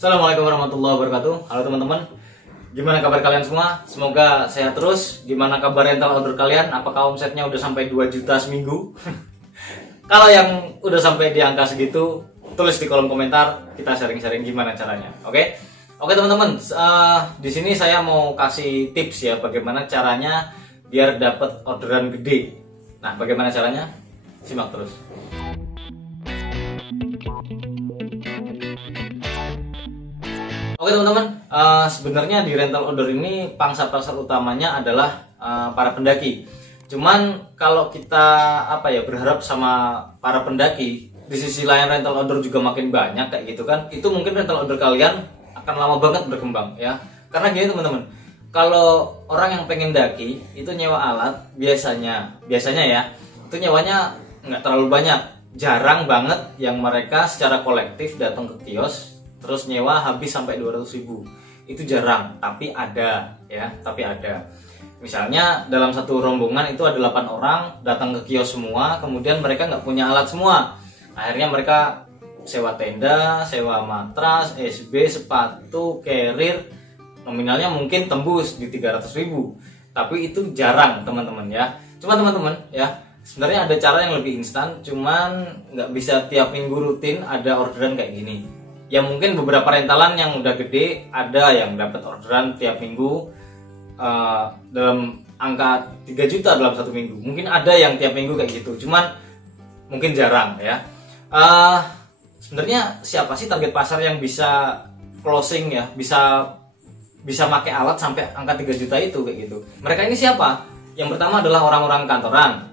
Assalamualaikum warahmatullahi wabarakatuh. Halo teman-teman, gimana kabar kalian semua? Semoga sehat terus. Gimana kabar rental order kalian? Apakah omsetnya udah sampai 2 juta seminggu? Kalau yang udah sampai di angka segitu, tulis di kolom komentar, kita sharing-sharing gimana caranya. Oke teman-teman, di sini saya mau kasih tips ya, bagaimana caranya biar dapat orderan gede. Nah, bagaimana caranya? Simak terus. Oke teman-teman, sebenarnya di rental order ini pangsa pasar utamanya adalah para pendaki. Cuman kalau kita berharap sama para pendaki, di sisi lain rental order juga makin banyak kayak gitu kan, itu mungkin rental order kalian akan lama banget berkembang ya. Karena gini teman-teman, kalau orang yang pengen daki itu nyewa alat biasanya ya, itu nyewanya nggak terlalu banyak, jarang banget yang mereka secara kolektif datang ke kios terus nyewa habis sampai 200.000. Itu jarang, tapi ada ya, misalnya dalam satu rombongan itu ada 8 orang datang ke kios semua, kemudian mereka nggak punya alat semua, akhirnya mereka sewa tenda, sewa matras, SB, sepatu, carrier, nominalnya mungkin tembus di 300.000. Tapi itu jarang teman-teman ya. Cuma teman-teman ya, sebenarnya ada cara yang lebih instan, cuman nggak bisa tiap minggu rutin ada orderan kayak gini. Ya mungkin beberapa rentalan yang udah gede ada yang dapat orderan tiap minggu dalam angka 3 juta dalam satu minggu. Mungkin ada yang tiap minggu kayak gitu, cuman mungkin jarang ya. Sebenarnya siapa sih target pasar yang bisa closing ya, bisa pakai alat sampai angka 3 juta itu kayak gitu? Mereka ini siapa? Yang pertama adalah orang-orang kantoran,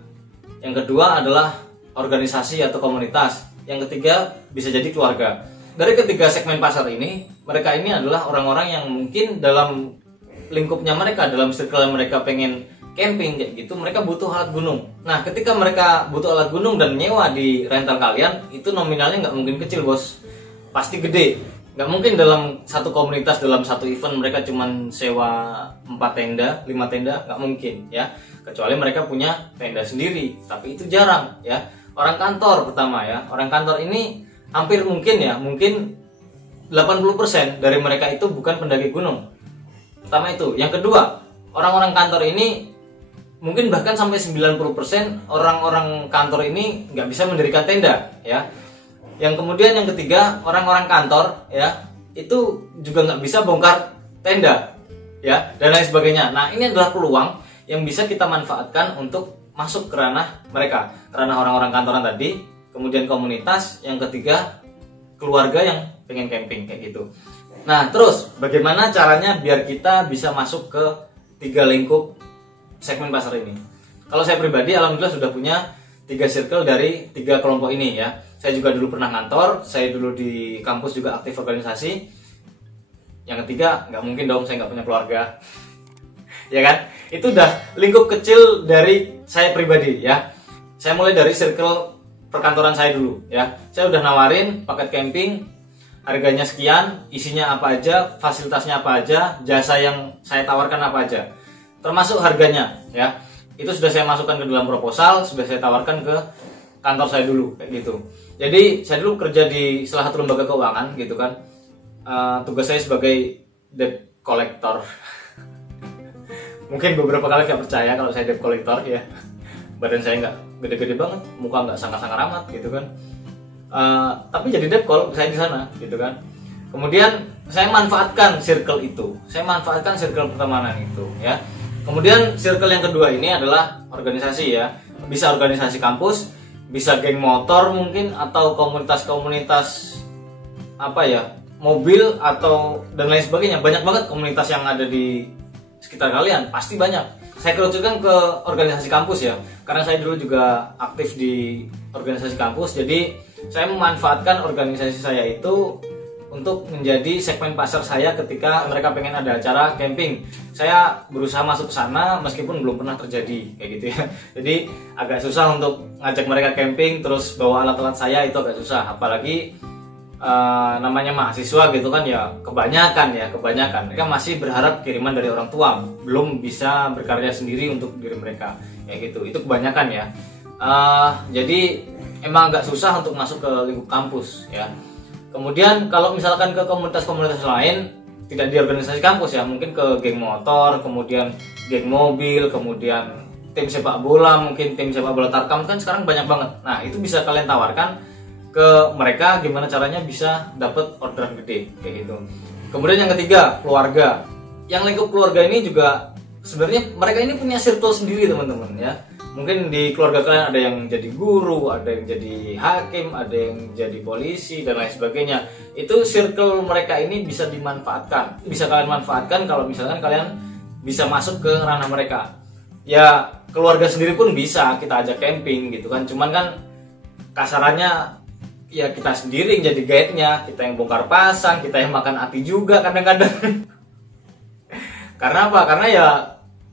yang kedua adalah organisasi atau komunitas, yang ketiga bisa jadi keluarga. Dari ketiga segmen pasar ini, mereka ini adalah orang-orang yang mungkin dalam lingkupnya mereka, dalam circle mereka pengen camping kayak gitu, mereka butuh alat gunung. Nah, ketika mereka butuh alat gunung dan nyewa di rental kalian, itu nominalnya nggak mungkin kecil bos, pasti gede. Nggak mungkin dalam satu komunitas, dalam satu event mereka cuman sewa 4 tenda, 5 tenda, nggak mungkin ya. Kecuali mereka punya tenda sendiri, tapi itu jarang ya. Orang kantor pertama ya, orang kantor ini hampir mungkin 80% dari mereka itu bukan pendaki gunung. Pertama itu. Yang kedua, orang-orang kantor ini mungkin bahkan sampai 90% orang-orang kantor ini nggak bisa mendirikan tenda ya. Yang kemudian yang ketiga, orang-orang kantor ya itu juga nggak bisa bongkar tenda ya, dan lain sebagainya. Nah, ini adalah peluang yang bisa kita manfaatkan untuk masuk ke ranah mereka, ranah orang-orang kantoran tadi. Kemudian komunitas, yang ketiga keluarga yang pengen camping kayak gitu. Nah, terus bagaimana caranya biar kita bisa masuk ke 3 lingkup segmen pasar ini? Kalau saya pribadi alhamdulillah sudah punya 3 circle dari 3 kelompok ini ya. Saya juga dulu pernah ngantor, saya dulu di kampus juga aktif organisasi. Yang ketiga, nggak mungkin dong saya nggak punya keluarga. Ya kan? Itu udah lingkup kecil dari saya pribadi ya. Saya mulai dari circle perkantoran saya dulu ya. Saya udah nawarin paket camping, harganya sekian, isinya apa aja, fasilitasnya apa aja, jasa yang saya tawarkan apa aja, termasuk harganya ya. Itu sudah saya masukkan ke dalam proposal, sudah saya tawarkan ke kantor saya dulu kayak gitu. Jadi saya dulu kerja di salah satu lembaga keuangan gitu kan. Tugas saya sebagai debt collector. Mungkin beberapa kali nggak percaya kalau saya debt collector ya. Badan saya nggak gede-gede banget, muka nggak sangkar-sangkar amat gitu kan. Tapi jadi debt call saya di sana gitu kan. Kemudian saya manfaatkan circle itu, saya manfaatkan circle pertemanan itu ya. Kemudian circle yang kedua ini adalah organisasi ya. Bisa organisasi kampus, bisa geng motor mungkin, atau komunitas-komunitas mobil atau dan lain sebagainya. Banyak banget komunitas yang ada di sekitar kalian, pasti banyak. Saya kerucutkan ke organisasi kampus ya, karena saya dulu juga aktif di organisasi kampus. Jadi saya memanfaatkan organisasi saya itu untuk menjadi segmen pasar saya ketika mereka pengen ada acara camping. Saya berusaha masuk ke sana meskipun belum pernah terjadi kayak gitu ya. Jadi agak susah untuk ngajak mereka camping terus bawa alat-alat saya, itu agak susah. Apalagi namanya mahasiswa gitu kan ya, kebanyakan mereka masih berharap kiriman dari orang tua, belum bisa berkarya sendiri untuk diri mereka kayak gitu. Itu kebanyakan ya. Jadi emang agak susah untuk masuk ke lingkup kampus ya. Kemudian kalau misalkan ke komunitas-komunitas lain, tidak di organisasi kampus ya, mungkin ke geng motor, kemudian geng mobil, kemudian tim sepak bola, mungkin tim sepak bola Tarkam kan sekarang banyak banget. Nah itu bisa kalian tawarkan ke mereka gimana caranya bisa dapat orderan gede kayak gitu. Kemudian yang ketiga, keluarga. Yang lingkup keluarga ini juga sebenarnya mereka ini punya circle sendiri teman-teman ya. Mungkin di keluarga kalian ada yang jadi guru, ada yang jadi hakim, ada yang jadi polisi dan lain sebagainya. Itu circle mereka ini bisa dimanfaatkan. Bisa kalian manfaatkan kalau misalkan kalian bisa masuk ke ranah mereka. Ya keluarga sendiri pun bisa kita ajak camping gitu kan. Cuman kan kasarannya ya kita sendiri yang jadi guide-nya, kita yang bongkar pasang, kita yang makan api juga kadang-kadang. Karena apa? Karena ya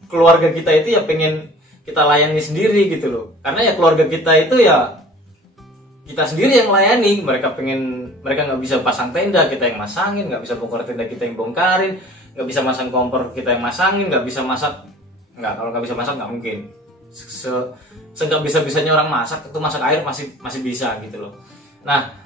keluarga kita itu ya pengen kita layani sendiri gitu loh. Karena ya keluarga kita itu ya kita sendiri yang layani. Mereka nggak bisa pasang tenda, kita yang masangin. Nggak bisa bongkar tenda, kita yang bongkarin. Nggak bisa masang kompor, kita yang masangin. Nggak bisa masak, kalau nggak bisa masak nggak mungkin. Nggak bisa-bisanya orang masak itu masak air masih bisa gitu loh. Nah,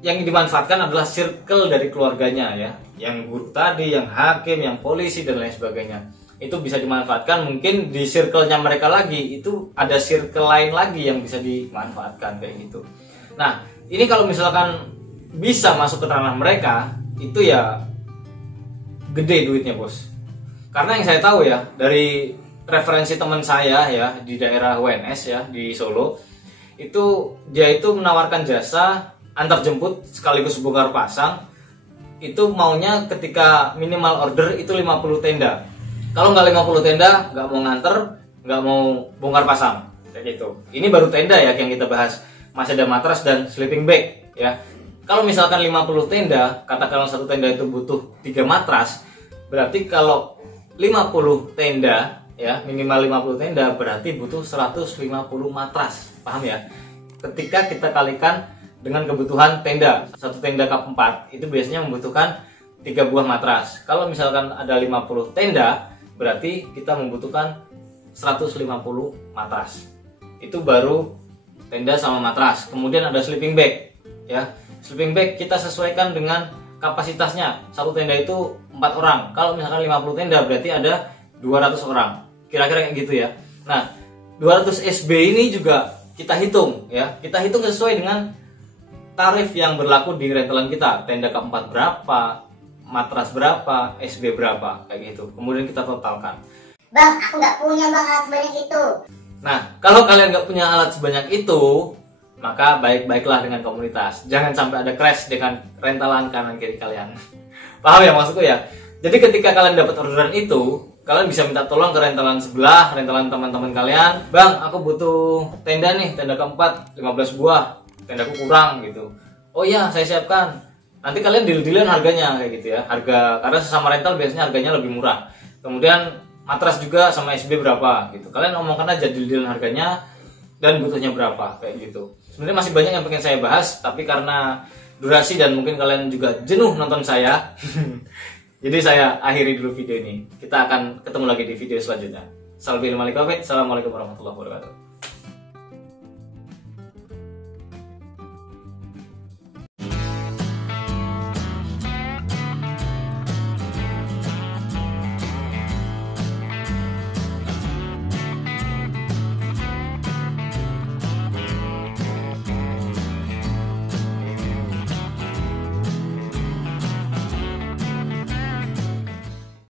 yang dimanfaatkan adalah circle dari keluarganya ya, yang guru tadi, yang hakim, yang polisi dan lain sebagainya. Itu bisa dimanfaatkan. Mungkin di circle-nya mereka lagi itu ada circle lain lagi yang bisa dimanfaatkan kayak gitu. Nah, ini kalau misalkan bisa masuk ke ranah mereka, itu ya gede duitnya bos. Karena yang saya tahu ya dari referensi teman saya ya di daerah UNS ya di Solo, itu dia itu menawarkan jasa antar jemput sekaligus bongkar pasang. Itu maunya ketika minimal order itu 50 tenda. Kalau nggak 50 tenda, nggak mau nganter, nggak mau bongkar pasang kayak gitu. Ini baru tenda ya yang kita bahas. Masih ada matras dan sleeping bag ya. Kalau misalkan 50 tenda, katakanlah satu tenda itu butuh 3 matras, berarti kalau 50 tenda ya, minimal 50 tenda berarti butuh 150 matras. Paham ya? Ketika kita kalikan dengan kebutuhan tenda, satu tenda kap 4 itu biasanya membutuhkan 3 buah matras. Kalau misalkan ada 50 tenda, berarti kita membutuhkan 150 matras. Itu baru tenda sama matras. Kemudian ada sleeping bag ya. Sleeping bag kita sesuaikan dengan kapasitasnya. Satu tenda itu 4 orang. Kalau misalkan 50 tenda berarti ada 200 orang. Kira-kira kayak gitu ya. Nah, 200 SB ini juga kita hitung ya. Kita hitung sesuai dengan tarif yang berlaku di rentelan kita. Tenda keempat berapa, matras berapa, SB berapa, kayak gitu. Kemudian kita totalkan. Bang, aku nggak punya bang alat sebanyak itu. Nah, kalau kalian nggak punya alat sebanyak itu, maka baik-baiklah dengan komunitas. Jangan sampai ada crash dengan rentalan kanan kiri kalian. Paham ya maksudku ya? Jadi ketika kalian dapat orderan itu, kalian bisa minta tolong ke rentalan sebelah, rentalan teman-teman kalian. Bang, aku butuh tenda nih, tenda keempat, 15 buah. Tendaku kurang gitu. Oh iya, saya siapkan. Nanti kalian deal-dealan harganya kayak gitu ya. Harga, karena sesama rental biasanya harganya lebih murah. Kemudian matras juga sama SB berapa gitu. Kalian omongkan aja deal-dealan harganya dan butuhnya berapa kayak gitu. Sebenarnya masih banyak yang pengen saya bahas, tapi karena durasi dan mungkin kalian juga jenuh nonton saya. Jadi saya akhiri dulu video ini. Kita akan ketemu lagi di video selanjutnya. Assalamualaikum warahmatullahi wabarakatuh.